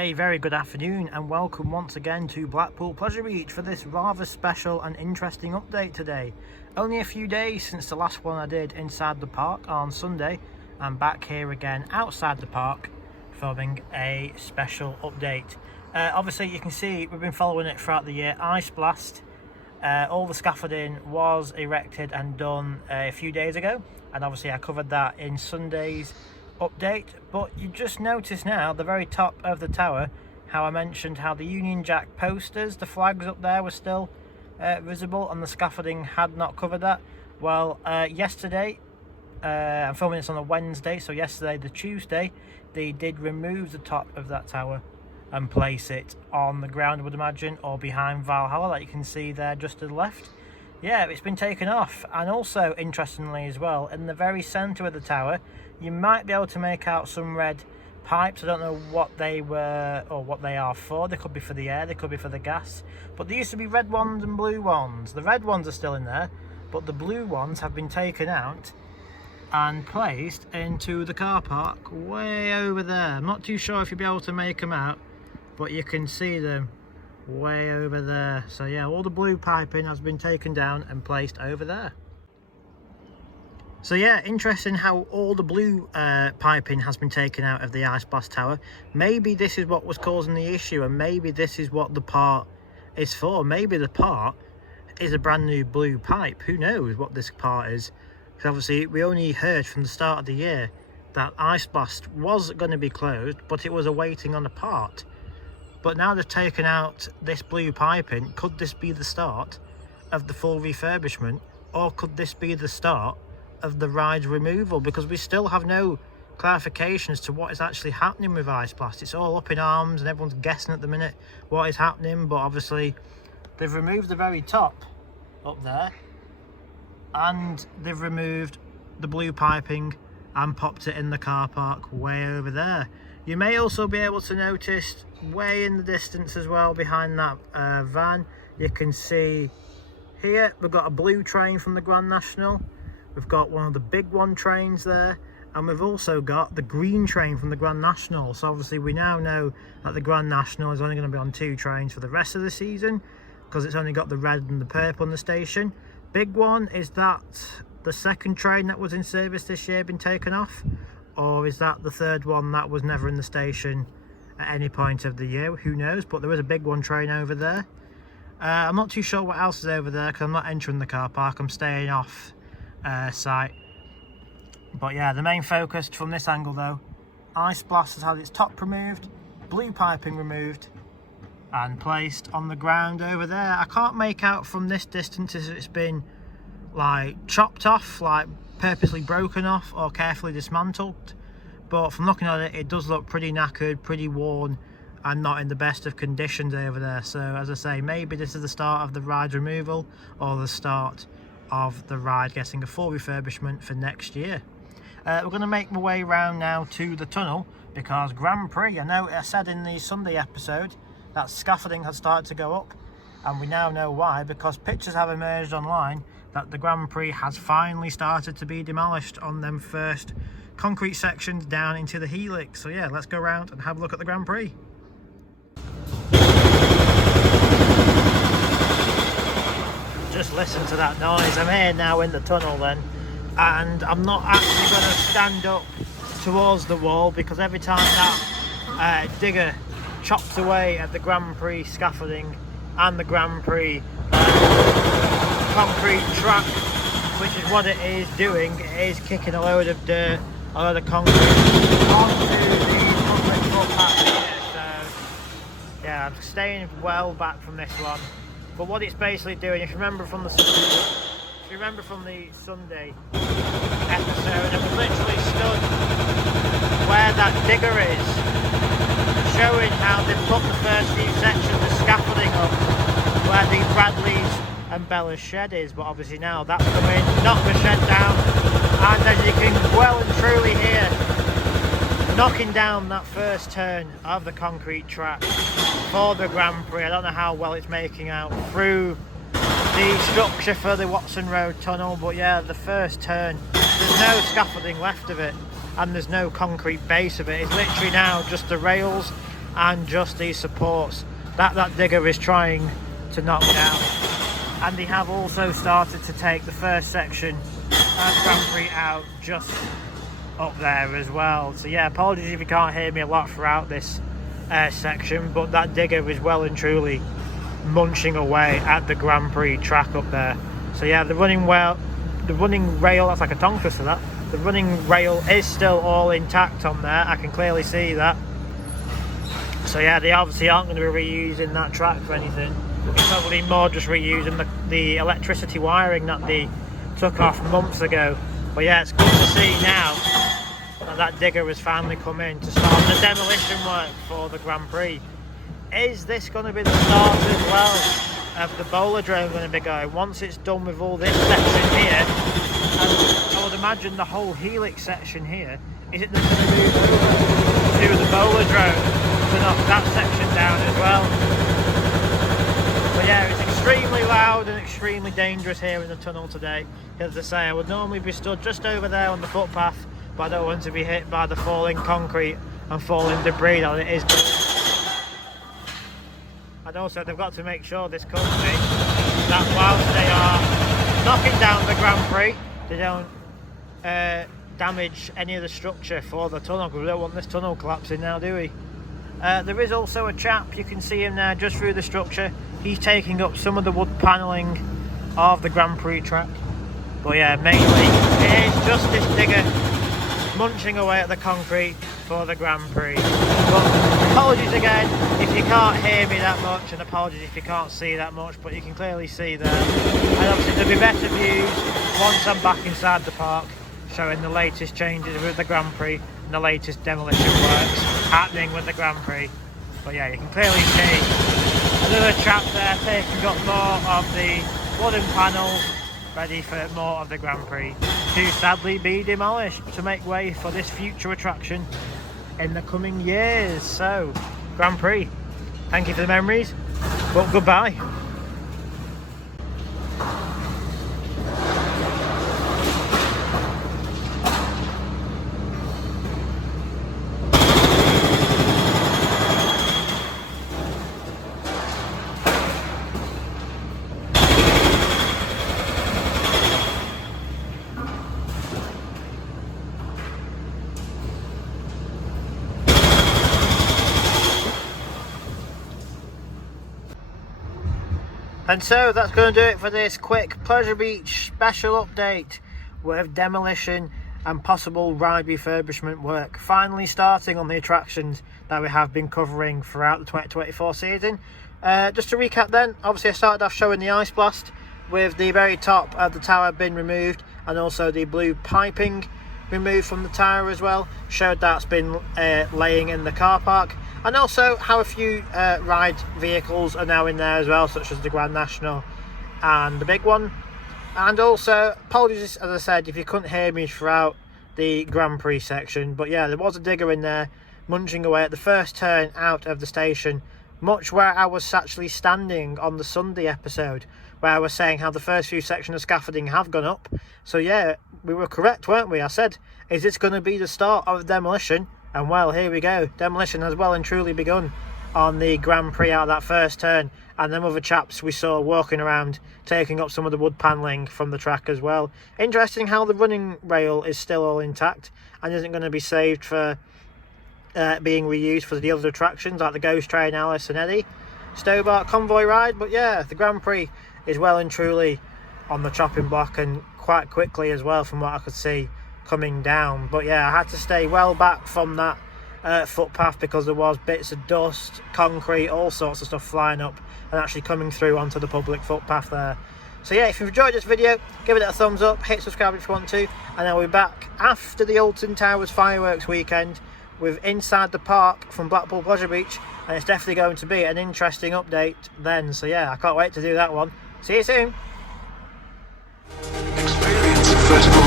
A very good afternoon and welcome once again to Blackpool Pleasure Beach for this rather special and interesting update today. Only a few days since the last one I did inside the park on Sunday. I'm back here again outside the park filming a special update. Obviously you can see we've been following it throughout the year. Ice Blast, all the scaffolding was erected and done a few days ago, and obviously I covered that in Sunday's update. But you just notice now the very top of the tower how I mentioned how the Union Jack posters, the flags up there, were still visible and the scaffolding had not covered that. Well, yesterday, I'm filming this on a Wednesday, so yesterday, the Tuesday, they did remove the top of that tower and place it on the ground, I would imagine, or behind Valhalla, like you can see there just to the left. Yeah, it's been taken off. And also, interestingly as well, in the very centre of the tower, you might be able to make out some red pipes. I don't know what they were or what they are for. They could be for the air, they could be for the gas. But there used to be red ones and blue ones. The red ones are still in there, but the blue ones have been taken out and placed into the car park way over there. I'm not too sure if you'll be able to make them out, but you can see them way over there. So yeah, all the blue piping has been taken down and placed over there. So yeah, interesting how all the blue piping has been taken out of the Ice Blast Tower. Maybe this is what was causing the issue, and maybe this is what the part is for. Maybe the part is a brand new blue pipe. Who knows what this part is? Because obviously we only heard from the start of the year that Ice Blast was going to be closed, but it was awaiting on a part. But now they've taken out this blue piping. Could this be the start of the full refurbishment, or could this be the start of the ride removal? Because we still have no clarification as to what is actually happening with Ice Blast. It's all up in arms and everyone's guessing at the minute what is happening, but obviously they've removed the very top up there and they've removed the blue piping and popped it in the car park way over there. You may also be able to notice way in the distance as well, behind that van, you can see here we've got a blue train from the Grand National. We've got one of the big one trains there, and we've also got the green train from the Grand National. So obviously we now know that the Grand National is only going to be on 2 trains for the rest of the season, because it's only got the red and the purple on the station. Big one, is that the second train that was in service this year been taken off, or is that the third one that was never in the station at any point of the year? Who knows, but there is a big one train over there. I'm not too sure what else is over there because I'm not entering the car park, I'm staying off site. But yeah, the main focus from this angle though, Ice Blast has had its top removed, blue piping removed and placed on the ground over there. I can't make out from this distance if it's been like chopped off, like purposely broken off or carefully dismantled, but from looking at it, it does look pretty knackered, pretty worn and not in the best of conditions over there. So as I say, maybe this is the start of the ride removal or the start of the ride getting a full refurbishment for next year. We're going to make my way around now to the tunnel because Grand Prix, I know I said in the Sunday episode that scaffolding had started to go up, and we now know why, because pictures have emerged online that the Grand Prix has finally started to be demolished on them first concrete sections down into the helix. So yeah, let's go around and have a look at the Grand Prix. Just listen to that noise. I'm here now in the tunnel then, and I'm not actually going to stand up towards the wall because every time that digger chops away at the Grand Prix scaffolding and the Grand Prix concrete track, which is what it is doing, it is kicking a load of dirt, a load of concrete onto the public footpath here. So yeah, I'm staying well back from this one. But what it's basically doing, if you remember from the Sunday episode, it was literally stood where that digger is, showing how they put the first few sections of scaffolding up where the Bradley's and Bella's shed is. But obviously now that's come in, knocked the shed down, and as you can well and truly hear, knocking down that first turn of the concrete track for the Grand Prix. I don't know how well it's making out through the structure for the Watson Road tunnel, but yeah, the first turn, there's no scaffolding left of it and there's no concrete base of it. It's literally now just the rails and just these supports that digger is trying to knock down. And they have also started to take the first section of Grand Prix out just up there as well. So yeah, apologies if you can't hear me a lot throughout this section, but that digger is well and truly munching away at the Grand Prix track up there. So yeah, the running rail, that's like a tongue twister that. The running rail is still all intact on there, I can clearly see that. So yeah, they obviously aren't going to be reusing that track for anything. It's probably more just reusing the electricity wiring that they took off months ago. But yeah, it's good to see now that digger has finally come in to start the demolition work for the Grand Prix. Is this going to be the start as well of the Bowl-A-Drome going to be going? Once it's done with all this section here, and I would imagine the whole helix section here, is it then going to move over to the Bowl-A-Drome to knock that section down as well? But yeah, it's extremely loud and extremely dangerous here in the tunnel today. As I say, I would normally be stood just over there on the footpath, but I don't want to be hit by the falling concrete and falling debris that it is doing. And also they've got to make sure, this company, that whilst they are knocking down the Grand Prix, they don't damage any of the structure for the tunnel, because we don't want this tunnel collapsing now, do we? There is also a chap, you can see him there just through the structure. He's taking up some of the wood panelling of the Grand Prix track. But yeah, mainly it is just this digger munching away at the concrete for the Grand Prix. But apologies again if you can't hear me that much, and apologies if you can't see that much, but you can clearly see there. And obviously there'll be better views once I'm back inside the park, showing the latest changes with the Grand Prix and the latest demolition works happening with the Grand Prix. But yeah, you can clearly see another chap there taking up more of the wooden panels, ready for more of the Grand Prix to sadly be demolished to make way for this future attraction in the coming years. So, Grand Prix, thank you for the memories, but goodbye. And so that's going to do it for this quick Pleasure Beach special update with demolition and possible ride refurbishment work finally starting on the attractions that we have been covering throughout the 2024 season. Just to recap then, obviously I started off showing the ice blast with the very top of the tower being removed, and also the blue piping removed from the tower as well. Showed that's been laying in the car park. And also how a few ride vehicles are now in there as well, such as the Grand National and the big one. And also, apologies, as I said, if you couldn't hear me throughout the Grand Prix section. But yeah, there was a digger in there munching away at the first turn out of the station, much where I was actually standing on the Sunday episode, where I was saying how the first few sections of scaffolding have gone up. So yeah, we were correct, weren't we? I said, is this going to be the start of demolition? And well, here we go. Demolition has well and truly begun on the Grand Prix out of that first turn. And them other chaps we saw walking around, taking up some of the wood panelling from the track as well. Interesting how the running rail is still all intact and isn't going to be saved for being reused for the other attractions like the Ghost Train, Alice and Eddie, Stobart Convoy Ride. But yeah, the Grand Prix is well and truly on the chopping block, and quite quickly as well from what I could see coming down. But yeah, I had to stay well back from that footpath because there was bits of dust, concrete, all sorts of stuff flying up and actually coming through onto the public footpath there. So yeah, if you've enjoyed this video, give it a thumbs up, hit subscribe if you want to, and I'll be back after the Alton Towers fireworks weekend with Inside the Park from Blackpool Pleasure Beach, and it's definitely going to be an interesting update then. So yeah, I can't wait to do that one. See you soon. Experience vertical